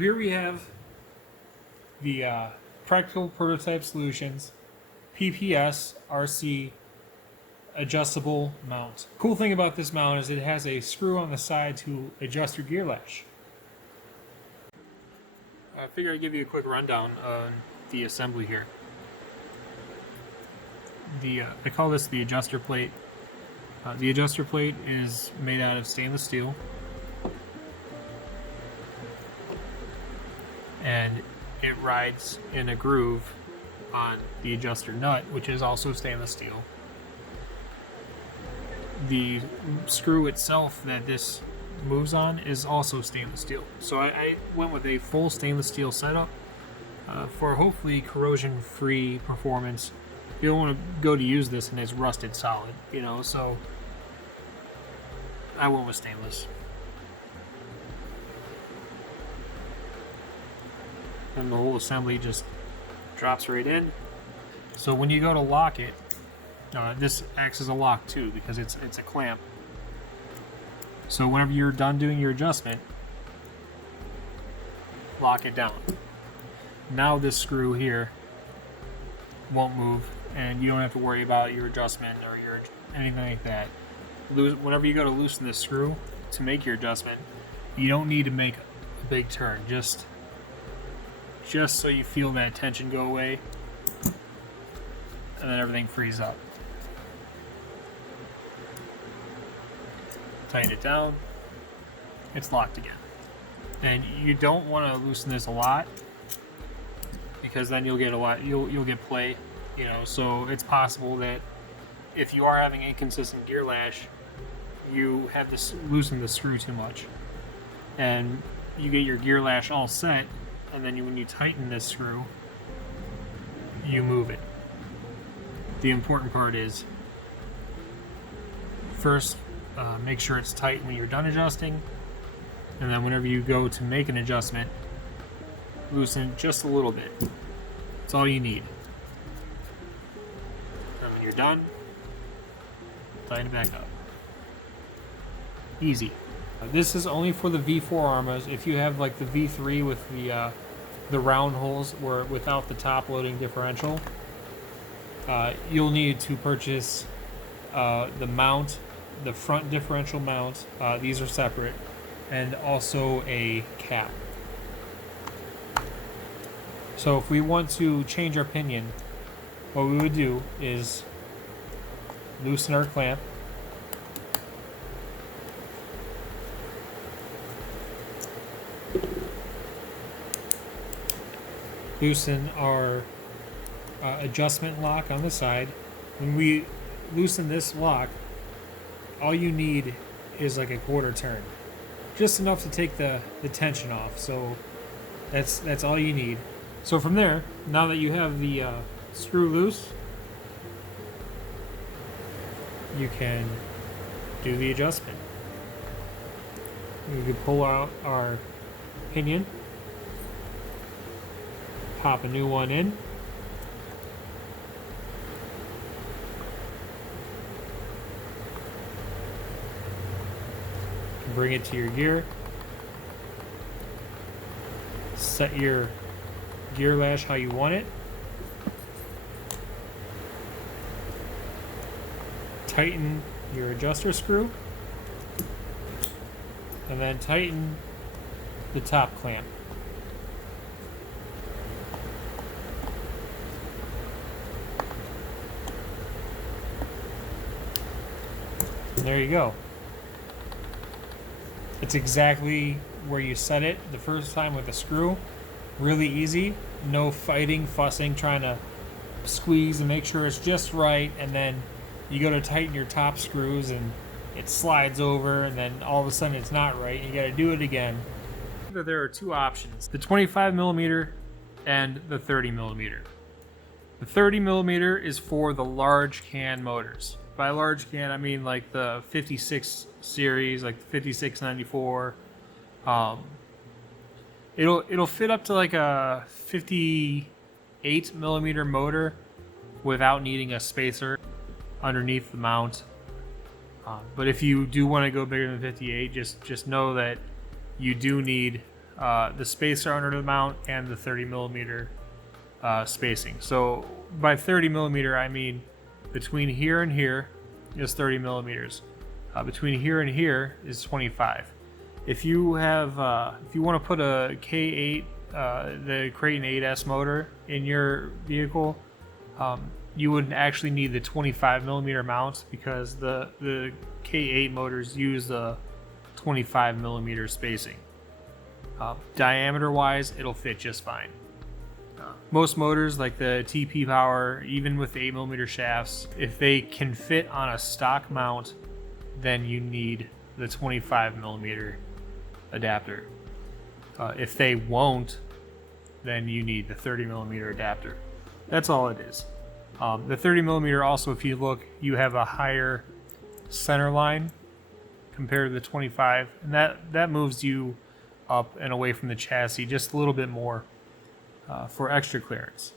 Here we have the Practical Prototype Solutions PPS RC adjustable mount. Cool thing about this mount is it has a screw on the side to adjust your gear lash. I figure I'd give you a quick rundown on the assembly here. I call this the adjuster plate. The adjuster plate is made out of stainless steel, and it rides in a groove on the adjuster nut, which is also stainless steel. The screw itself that this moves on is also stainless steel. So I went with a full stainless steel setup for hopefully corrosion-free performance. You don't want to go to use this and it's rusted solid, you know, so I went with stainless. And the whole assembly just drops right in. So when you go to lock it, this acts as a lock too because it's a clamp. So whenever you're done doing your adjustment, lock it down. Now this screw here won't move, and you don't have to worry about your adjustment or your anything like that. Whenever you go to loosen this screw to make your adjustment, you don't need to make a big turn. Just so you feel that tension go away, and then everything frees up. Tighten it down. It's locked again. And you don't want to loosen this a lot, because then you'll get you'll get play, you know. So it's possible that if you are having inconsistent gear lash, you have to loosen the screw too much, and you get your gear lash all set, and then when you tighten this screw, you move it. The important part is first make sure it's tight when you're done adjusting, and then whenever you go to make an adjustment, loosen just a little bit. That's all you need. And when you're done, tighten it back up. Easy. This is only for the V4 Arrmas. If you have like the V3 with the round holes or without the top loading differential, you'll need to purchase the mount, the front differential mount. These are separate, and also a cap. So if we want to change our pinion, what we would do is loosen our clamp, loosen our adjustment lock on the side. When we loosen this lock, all you need is like a quarter turn, just enough to take the tension off. So that's all you need. So from there, now that you have the screw loose, you can do the adjustment. We can pull out our pinion, pop a new one in, bring it to your gear, set your gear lash how you want it, tighten your adjuster screw, and then tighten the top clamp. And there you go. It's exactly where you set it the first time with the screw. Really easy. No fighting, fussing, trying to squeeze and make sure it's just right, and then you go to tighten your top screws and it slides over, and then all of a sudden it's not right. You got to do it again. There are two options: the 25mm and the 30mm. The 30mm is for the large can motors. By large can, I mean like the 56 series, like the 5694. It'll fit up to like a 58mm motor without needing a spacer underneath the mount. But if you do want to go bigger than 58, just know that you do need the spacer under the mount, and the 30 millimeter spacing. So by 30 millimeter, I mean between here and here is 30 millimeters. Between here and here is 25. If you have, if you want to put a K8, the Kraton 8S motor in your vehicle, you would actually need the 25 millimeter mounts because the K8 motors use the 25 millimeter spacing. Diameter wise, it'll fit just fine. Most motors like the TP Power, even with the 8 millimeter shafts, if they can fit on a stock mount, then you need the 25 millimeter adapter. If they won't, then you need the 30 millimeter adapter. That's all it is. The 30 millimeter also, if you look, you have a higher center line compared to the 25, and that moves you up and away from the chassis just a little bit more for extra clearance.